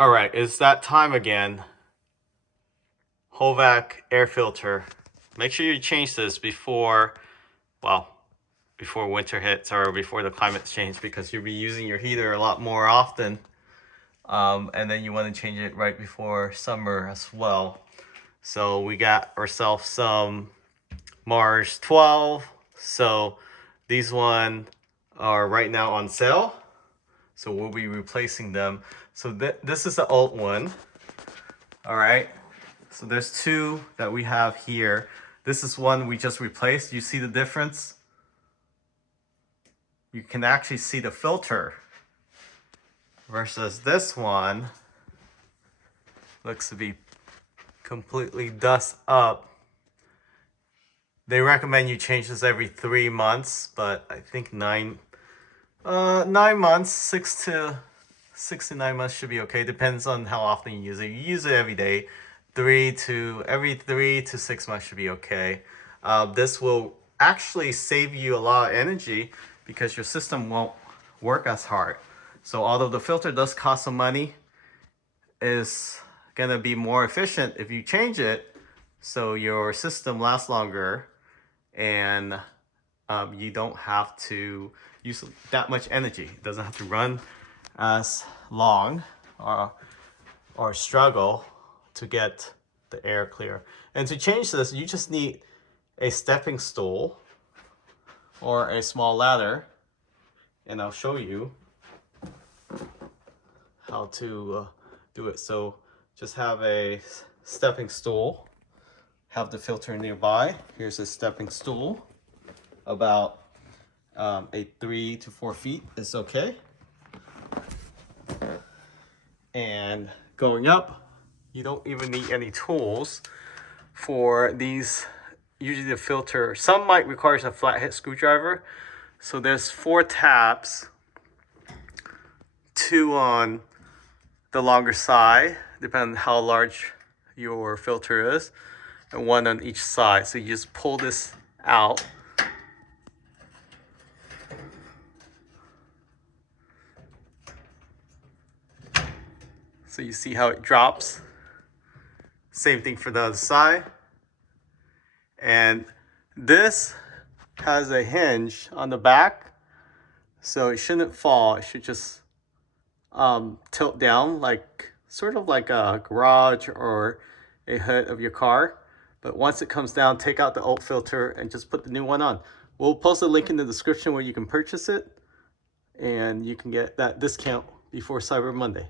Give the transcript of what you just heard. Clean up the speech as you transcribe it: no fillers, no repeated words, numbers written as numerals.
All right, it's that time again. HVAC air filter. Make sure you change this before winter hits or before the climate's change, because you'll be using your heater a lot more often. And then you want to change it right before summer as well. So we got ourselves some Mars 12. So these one are right now on sale. So we'll be replacing them. So this is the old one. All right. So there's two that we have here. This is one we just replaced. You see the difference? You can actually see the filter versus this one. Looks to be completely dust up. They recommend you change this every 3 months, but I think 9 months, 6 to 9 months should be okay. Depends on how often you use it. You use it every day. Every 3 to 6 months should be okay. This will actually save you a lot of energy because your system won't work as hard. So although the filter does cost some money, it's gonna be more efficient if you change it so your system lasts longer and you don't have to use that much energy. It doesn't have to run as long or struggle to get the air clear. And to change this, you just need a stepping stool or a small ladder, and I'll show you how to do it. So just have a stepping stool, have the filter nearby. Here's a stepping stool, about 3 to 4 feet is okay. And going up, you don't even need any tools for these. Usually the filter, some might require a flathead screwdriver. So there's 4 tabs, 2 on the longer side, depending on how large your filter is, and 1 on each side. So you just pull this out. So you see how it drops. Same thing for the other side. And this has a hinge on the back, so it shouldn't fall. It should just tilt down, like sort of like a garage or a hood of your car. But once it comes down, take out the old filter and just put the new one on. We'll post a link in the description where you can purchase it, and you can get that discount before Cyber Monday.